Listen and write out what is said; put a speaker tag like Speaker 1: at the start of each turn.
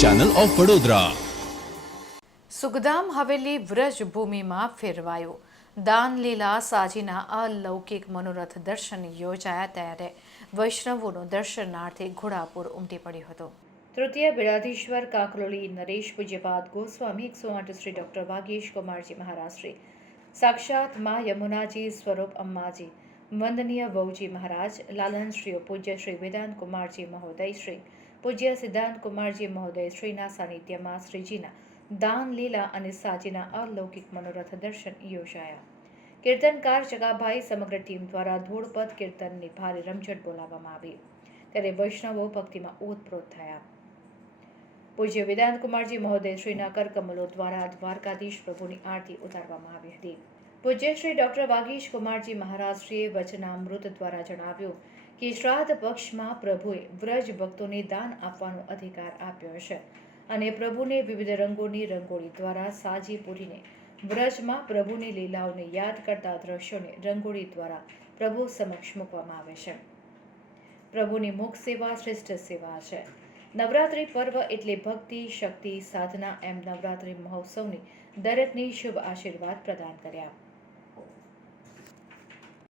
Speaker 1: Channel of Vadodara
Speaker 2: Sukhdham Haveli Vraj ભૂમિમાં ફેરવાયો. દાનલીલા સાજીના અલૌકિક મનોરથ દર્શન યોજાયા ત્યારે વૈષ્ણવોનો દર્શનાર્થે ઘોડાપુર ઉમટી પડ્યો હતો. તૃતીય બિરાધીશ્વર કાકલોલી નરેશ પૂજ્યપાદ ગોસ્વામી એકસો આઠ શ્રી ડૉક્ટર ભાગેશ કુમારજી મહારાજ શ્રી. સાક્ષાત મા યમુનાજી સ્વરૂપ અમ્માજી વંદનીય વહુજી મહારાજ લાલન શ્રીઓ પૂજ્ય શ્રી વેદાંત કુમારજી મહોદય શ્રી, પૂજ્ય સિદ્ધાંત કુમારજી મહોદય શ્રીના સાનિધ્યમાં શ્રીજીના દાન લીલા અને સાજીના અલૌકિક મનોરથ દર્શન યોજાયા. કીર્તનકાર જગાભાઈ સમગ્ર ટીમ દ્વારા ધૂળપદ કીર્તનની ભારે રમઝટ બોલાવવામાં આવી. ત્યારે વૈષ્ણવો ભક્તિમાં ઓતપ્રોત થયા. પૂજ્ય વેદાંત કુમારજી મહોદય શ્રીના કરકમલો દ્વારા દ્વારકાધીશ પ્રભુની આરતી ઉતારવામાં આવી હતી. પૂજ્ય શ્રી ડોક્ટર વાગીશ કુમારજી મહારાજશ્રીએ વચનામૃત દ્વારા જણાવ્યું કે શ્રાદ્ધ પક્ષમાં પ્રભુએ વ્રજ ભક્તોને દાન આપવાનો અધિકાર આપ્યો છે અને પ્રભુને વિવિધ રંગોની રંગોળી દ્વારા સાજી પૂરીને વ્રજમાં પ્રભુની લીલાઓને યાદ કરતા દ્રશ્યોને રંગોળી દ્વારા પ્રભુ સમક્ષ મૂકવામાં આવે છે. પ્રભુની મુખ સેવા શ્રેષ્ઠ સેવા છે. નવરાત્રિ પર્વ એટલે ભક્તિ, શક્તિ, સાધના એમ નવરાત્રિ મહોત્સવની દરેકની શુભ આશીર્વાદ પ્રદાન કર્યા. home.